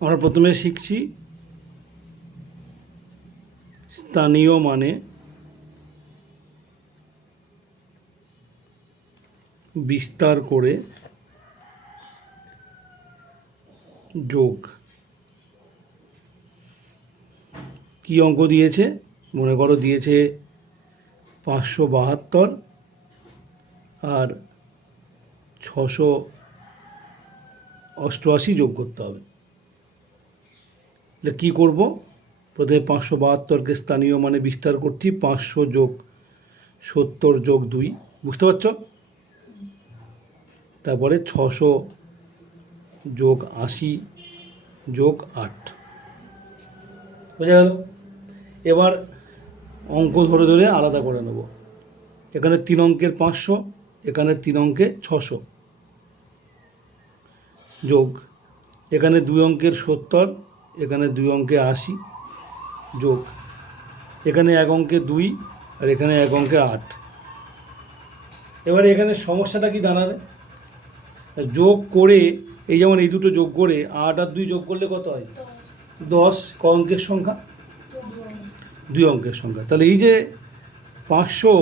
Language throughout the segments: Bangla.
আমরা প্রথমে শিখছি স্থানীয় মানে বিস্তার করে যোগ। কি অঙ্ক দিয়েছে মনে করো, দিয়েছে 572 আর 688 যোগ করতে হবে। তাহলে কী করব? প্রথমে 572কে স্থানীয় মানে বিস্তার করছি, 500 যোগ 70 যোগ 2, বুঝতে পারছ? তারপরে 600 যোগ 80 যোগ 8, বোঝা গেল? এবার অঙ্ক ধরে ধরে আলাদা করে নেব। এখানে 3 অঙ্কের 500, এখানে 3 অঙ্কে 600 যোগ, এখানে 2 অঙ্কের 70, এখানে 2 অঙ্কে 80 যোগ, এখানে 1 অঙ্কে 2 আর এখানে 1 অঙ্কে 8। এবারে এখানে সমস্যাটা কি দাঁড়াবে? যোগ করে, এই যেমন এই দুটো যোগ করে 8 আর 2 যোগ করলে কত হয়? 10। ক অঙ্কের সংখ্যা? 2 অঙ্কের সংখ্যা। তাহলে এই যে 500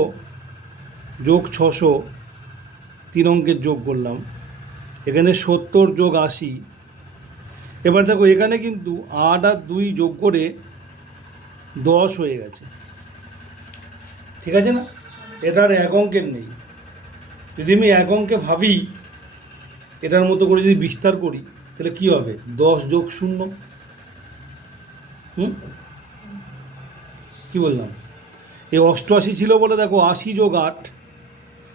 যোগ 600 3 অঙ্কের যোগ করলাম, এখানে 70 যোগ 80। এবার দেখো এখানে কিন্তু 8 আর 2 যোগ করে 10 হয়ে গেছে, ঠিক আছে না? এটা আর 1 অঙ্কের নেই। যদি আমি 1 অঙ্কে ভাবি, এটার মতো করে যদি বিস্তার করি, তাহলে কী হবে? 10 যোগ 0। কি বললাম? এই 88 ছিল বলে দেখো 80 যোগ 8,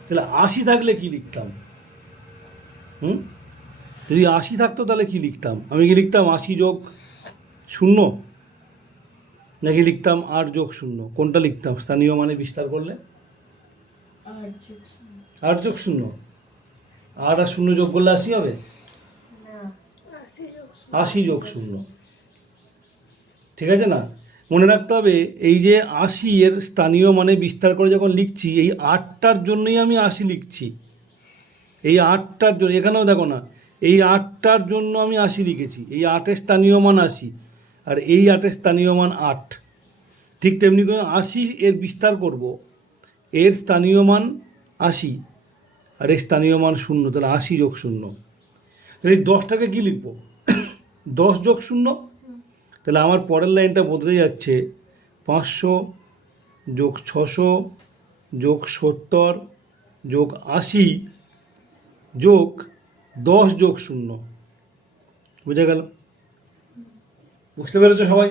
তাহলে 80 থাকলে কি লিখতাম? যদি 80 থাকতো তাহলে কি লিখতাম? আমি কি লিখতাম 80 যোগ 0, নাকি লিখতাম 8 যোগ 0? কোনটা লিখতাম স্থানীয় মানে বিস্তার করলে? 8 যোগ 0। 8 আর 0 যোগ করলে 80 হবে? 80 যোগ 0, ঠিক আছে না? মনে রাখতে হবে, এই যে 80 এর স্থানীয় মানে বিস্তার করে যখন লিখছি, এই 8টার জন্যই আমি 80 লিখছি। এই 8টার জন্য, এখানেও দেখো না, এই 8টার জন্য আমি 80 লিখেছি। এই 8-এর স্থানীয় মান 80 আর এই 8-এর স্থানীয় মান 8। ঠিক তেমনি করে 80 এর বিস্তার করব, এর স্থানীয় মান 80 আর এর স্থানীয় মান 0, তাহলে 80 যোগ 0। তাহলে এই 10টাকে কী লিখব? 10 যোগ 0। তাহলে আমার পরের লাইনটা বদলে যাচ্ছে, 500 যোগ 600 যোগ 70 যোগ 80 যোগ 10 যোগ 0। বুঝে গেল? বুঝতে পেরেছো সবাই?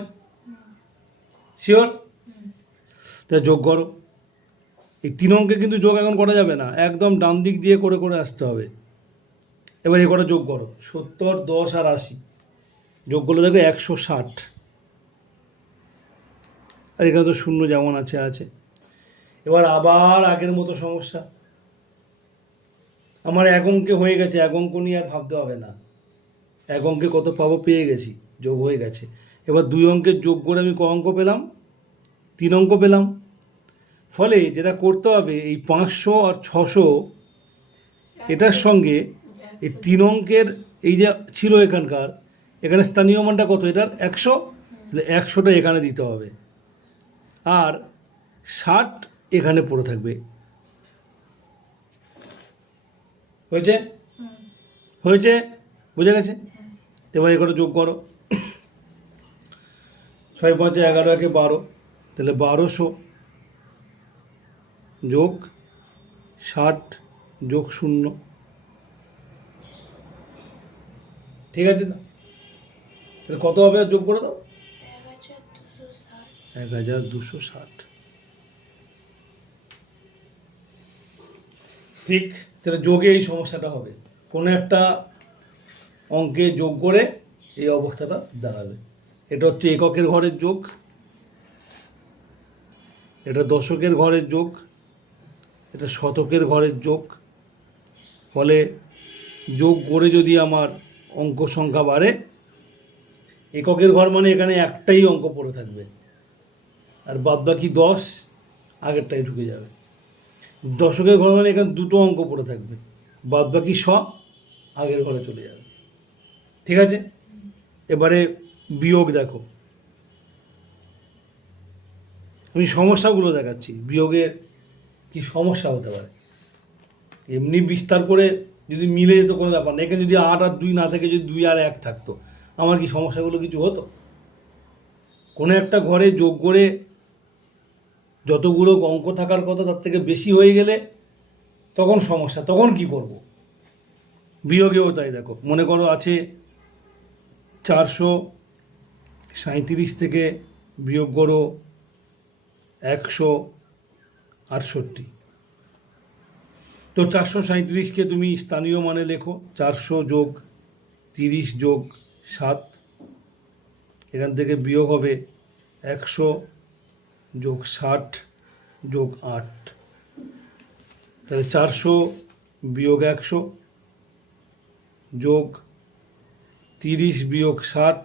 শিওর? তা যোগ করো। এই 3 অঙ্কে কিন্তু যোগ এখন করা যাবে না, একদম ডান দিক দিয়ে করে করে আসতে হবে। এবার এ করে যোগ করো, 70 10 আর 80 যোগ করলে দেখো 160। আর এখানে তো 0 যেমন আছে আছে। এবার আবার আগের মতো সমস্যা। আমার 1 অঙ্কে হয়ে গেছে, 1 অঙ্ক নিয়ে আর ভাবতে হবে না। 1 অঙ্কে কত পাবো? পেয়ে গেছি, যোগ হয়ে গেছে। এবার 2 অঙ্কের যোগ করে আমি ক অঙ্ক পেলাম? 3 অঙ্ক পেলাম। ফলে যেটা করতে হবে, এই 500 আর 600 এটার সঙ্গে এই 3 অঙ্কের এই যে ছিল এখানকার, এখানে স্থানীয় মানটা কত? এটার 100, তাহলে 100টা এখানে দিতে হবে আর 60 এখানে পড়ে থাকবে। হয়েছে? হয়েছে? বুঝে গেছে? এবার এ করে যোগ করো, 6 5 11 একে 12, তাহলে 1200 যোগ 60 যোগ 0, ঠিক আছে না? তাহলে কত হবে? যোগ করে দাও, 1260। ঠিক, তাহলে যোগে এই সমস্যাটা হবে। কোনো একটা অঙ্কে যোগ করে এই অবস্থাটা দাঁড়াবে। এটা হচ্ছে এককের ঘরের যোগ, এটা দশকের ঘরের যোগ, এটা শতকের ঘরের যোগ। ফলে যোগ করে যদি আমার অঙ্ক সংখ্যা বাড়ে, এককের ঘর মানে এখানে একটাই অঙ্ক পড়ে থাকবে আর বাদবাকি 10 আগেরটাই ঢুকে যাবে। দশকের ঘর মানে এখানে 2টো অঙ্ক পড়ে থাকবে, বাদবাকি সব আগের ঘরে চলে যাবে। ঠিক আছে? এবারে বিয়োগ দেখো, আমি সমস্যাগুলো দেখাচ্ছি, বিয়োগের কি সমস্যা হতে পারে। এমনি বিস্তার করে যদি মিলে যেত কোনো ব্যাপার না, এখানে যদি 8 আর 2 না থেকে যদি 2 আর 1 থাকতো, আমার কি সমস্যাগুলো কিছু হতো? কোনো একটা ঘরে যোগ করে যতগুলো অঙ্ক থাকার কথা তার থেকে বেশি হয়ে গেলে তখন সমস্যা, তখন কি করব? বিয়োগেও তাই দেখো, মনে করো আছে 437 থেকে বিয়োগ করো 168। তো 437কে তুমি স্থানীয় মানে লেখো 400 যোগ 30 যোগ 7, এখান থেকে বিয়োগ হবে 100 যোগ 60 যোগ 8, তাহলে 400 বিয়োগ 100 যোগ 30 বিয়োগ 60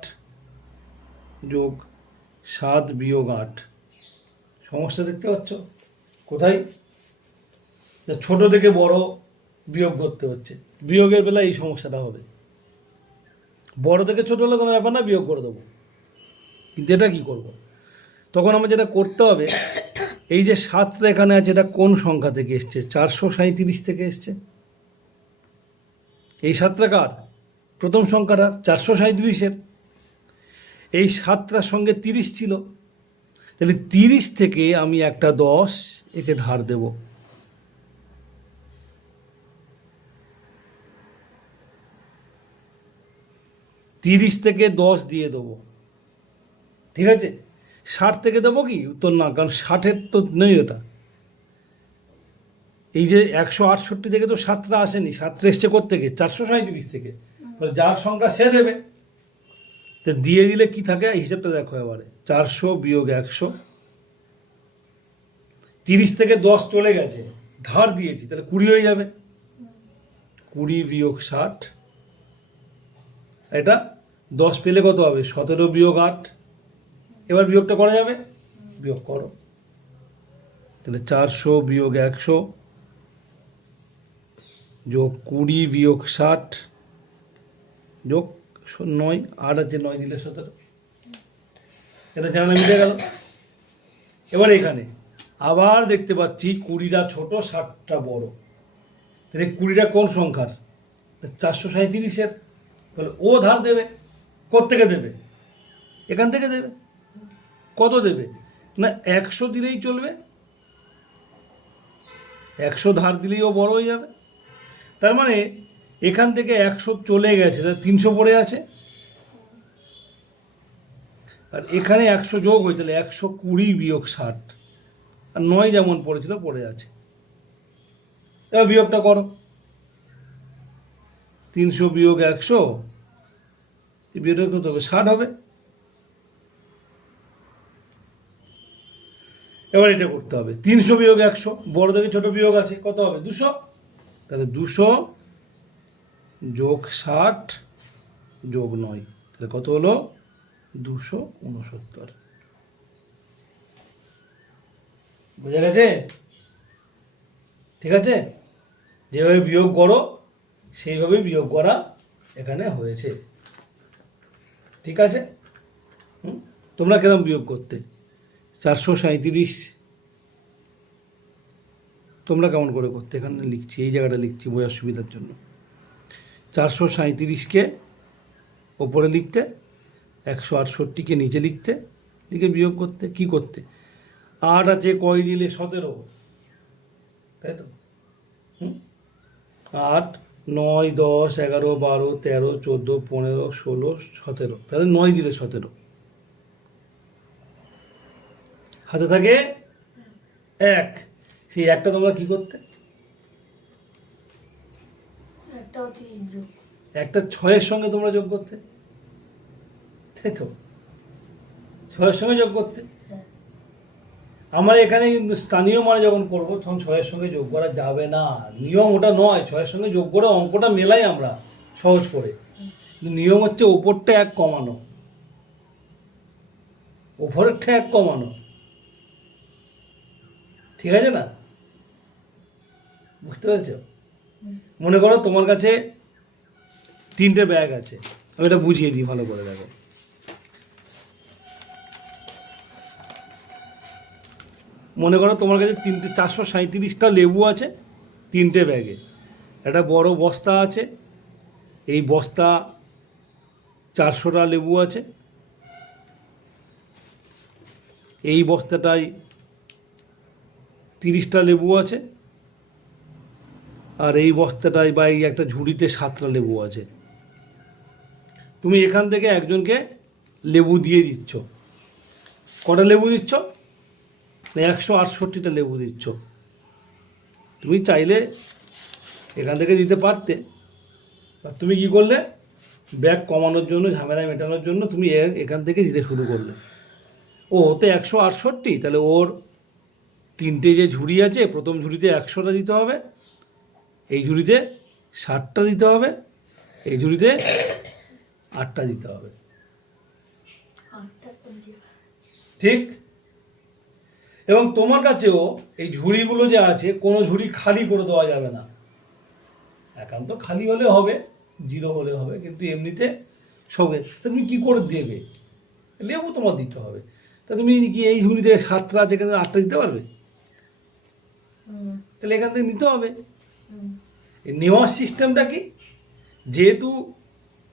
যোগ 7 বিয়োগ 8। সমস্যা দেখতে পাচ্ছ কোথায়? ছোট থেকে বড় বিয়োগ করতে হচ্ছে, বিয়োগের বেলা এই সমস্যাটা হবে। বড় থেকে ছোট হলে কোনো ব্যাপার না, বিয়োগ করে দেবো, কিন্তু এটা কী করব? তখন আমার যেটা করতে হবে, এই যে 7টা এখানে আছে, এটা কোন সংখ্যা থেকে এসছে? 437 থেকে এসছে। এই 7টা কার? প্রথম সংখ্যাটা 437-এর। এই 7টার সঙ্গে 30 ছিল, তাহলে 30 থেকে আমি একটা 10 একে ধার দেব। তিরিশ থেকে 10 দিয়ে দেবো, ঠিক আছে? 60 থেকে দেবো কি? উত্তর না, কারণ 60-এর তো নেই ওটা। এই যে 168 থেকে তো 7টা আসেনি, 7টা এসছে কোত্থেকে? 437 থেকে। যার সংখ্যা সে দেবে, তো দিয়ে দিলে কি থাকে হিসেবটা দেখো এবারে। 400 বিয়োগ 100, 30 থেকে 10 চলে গেছে, ধার দিয়েছি, তাহলে 20 হয়ে যাবে। 20 বিয়োগ 60, এটা 10 পেলে কত হবে? 17 বিয়োগ 8। এবার বিয়োগটা করা যাবে, বিয়োগ করো। তাহলে 400 বিয়োগ 100 যোগ 20 বিয়োগ 60 যোগ 9, 8 আছে 9 দিলে 17। এটা জানা মিলে গেল। এবার এখানে আবার দেখতে পাচ্ছি 20টা ছোট 60টা বড়, তাহলে 20টা কোন সংখ্যার? 437-এর। তাহলে ও ধার দেবে, কোত্থেকে দেবে? এখান থেকে দেবে। কত দেবে? না 100 দিলেই চলবে, 100 ধার দিলেই ও বড় হয়ে যাবে। তার মানে এখান থেকে 100 চলে গেছে, 300 পড়ে আছে, আর এখানে 100 যোগ হয়ে, তাহলে 120 বিয়োগ 60, আর 9 যেমন পড়েছিল পড়ে আছে। এবার বিয়োগটা করো, 300 বিয়োগ 100, বিয়োগ কত হবে? 60 হবে। এবার এটা করতে হবে, 300 বিয়োগ 100, বড় থেকে ছোট বিয়োগ আছে, কত হবে? 200। তাহলে 200 যোগ 60 যোগ 9, তাহলে কত হলো? 269। বোঝা গেছে? ঠিক আছে, যেভাবে বিয়োগ করো সেইভাবে বিয়োগ করা এখানে হয়েছে। ঠিক আছে, তোমরা কেরম বিয়োগ করতে? 437 তোমরা কেমন করে করতে? এখানে লিখছি, এই জায়গাটা লিখছি বোঝার সুবিধার জন্য। 437কে ওপরে লিখতে, 168কে নিচে লিখতে, লিখে বিয়োগ করতে। কি করতে? 8 আছে কয় দিলে? 17, তাই তো? 8, 9, 10, 11, 12, 13, 14, 15, 16, 17, তাহলে 9 দিলে 17। হাতে থাকে 1, সেই একটা তোমরা কি করতে? একটা 6-এর সঙ্গে তোমরা যোগ করতে, তাই তো? 6-এর সঙ্গে যোগ করতে। আমার এখানে কিন্তু স্থানীয় মানে যখন করবো তখন 6-এর সঙ্গে যোগ করা যাবে না, নিয়ম ওটা নয়। 6-এর সঙ্গে যোগ করে অঙ্কটা মেলাই আমরা সহজ করে, নিয়ম হচ্ছে ওপরটা 1 কমানো, ওপরেরটা 1 কমানো, ঠিক আছে না? বুঝতে পেরেছ? মনে করো তোমার কাছে 3টে ব্যাগ আছে, আমি এটা বুঝিয়ে দিই ভালো করে, দেখো। মনে করো তোমার কাছে 437টা লেবু আছে 3টে ব্যাগে, একটা বড় বস্তা আছে, এই বস্তা 400টা লেবু আছে, এই বস্তাটায় 30টা লেবু আছে, আর এই বস্তাটায় বা এই একটা ঝুড়িতে 7টা লেবু আছে। তুমি এখান থেকে একজনকে লেবু দিয়ে দিচ্ছ, কটা লেবু দিচ্ছ? 168টা লেবু দিচ্ছ। তুমি চাইলে এখান থেকে দিতে পারতে, তুমি কি করলে, ব্যাগ কমানোর জন্য, ঝামেলা মেটানোর জন্য তুমি এখান থেকে দিতে শুরু করলে। ও ওতে 168, তাহলে ওর 3টে যে ঝুড়ি আছে, প্রথম ঝুড়িতে 100টা দিতে হবে, এই ঝুড়িতে 60টা দিতে হবে, এই ঝুড়িতে 8টা দিতে হবে, ঠিক? এবং তোমার কাছেও এই ঝুড়িগুলো যে আছে, কোনো ঝুড়ি খালি করে দেওয়া যাবে না। একান্ত খালি হলে হবে, 0 হলে হবে, কিন্তু এমনিতে সবে। তা তুমি কী করে দেবে? লেবু তোমার দিতে হবে। তা তুমি কি এই ঝুড়িতে 7টা আছে, এখানে 8টা দিতে পারবে? তাহলে এখান থেকে নিতে হবে। নেওয়ার সিস্টেমটা কি? যেহেতু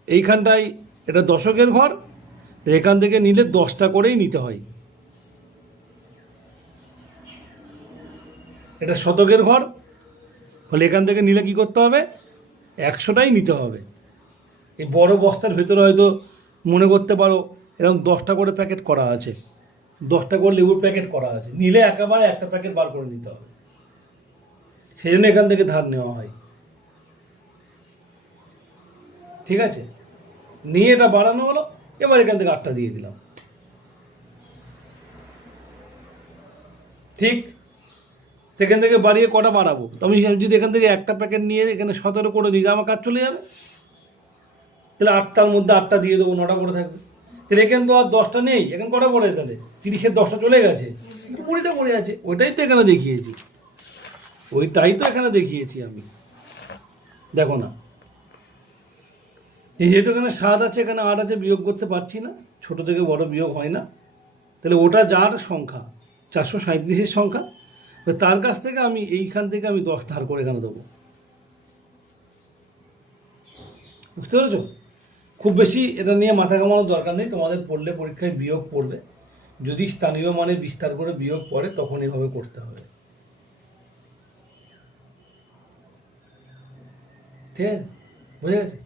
এইখানটায় এটা দশকের ঘর, তো এখান থেকে নিলে 10টা করেই নিতে হয়। এটা শতকের ঘর হলে এখান থেকে নিলে কি করতে হবে? 100টাই নিতে হবে। এই বড় বস্তার ভেতরে হয়তো মনে করতে পারো এরকম 10টা করে প্যাকেট করা আছে, 10টা করে লেবুর প্যাকেট করা আছে, নিলে একেবারে একটা প্যাকেট বার করে নিতে হবে। সেই জন্য এখান থেকে ধার নেওয়া হয়, ঠিক আছে? নিয়ে এটা বাড়ানো হলো, এবার এখান থেকে 8টা দিয়ে দিলাম, ঠিক? সেখান থেকে বাড়িয়ে কটা বাড়াবো? তো আমি যদি এখান থেকে একটা প্যাকেট নিয়ে এখানে 17 করে দিই, আমার কাজ চলে যাবে। তাহলে 8টার মধ্যে 8টা দিয়ে দেবো, 9টা করে থাকবে। তাহলে এখানে তো আর 10টা নেই, এখানে কটা পড়ে? তাহলে 30-এর 10টা চলে গেছে, 20টা পড়ে আছে। ওইটাই তো এখানে দেখিয়েছি, ওইটাই তো এখানে দেখিয়েছি আমি, দেখো না। যেহেতু এখানে 7 আছে, এখানে 8 আছে, বিয়োগ করতে পারছি না, ছোট থেকে বড় বিয়োগ হয় না। তাহলে ওটা যার সংখ্যা 437-এর সংখ্যা, তার কাছ থেকে আমি এইখান থেকে আমি 10 ধার করে এখানে দেবো। বুঝতে পেরেছো? খুব বেশি এটা নিয়ে মাথা ঘামানোর দরকার নেই, তোমাদের পড়লে পরীক্ষায় বিয়োগ পড়বে, যদি স্থানীয় মানে বিস্তার করে বিয়োগ পড়ে তখন এভাবে করতে হবে, ঠিক আছে? বুঝে গেছে?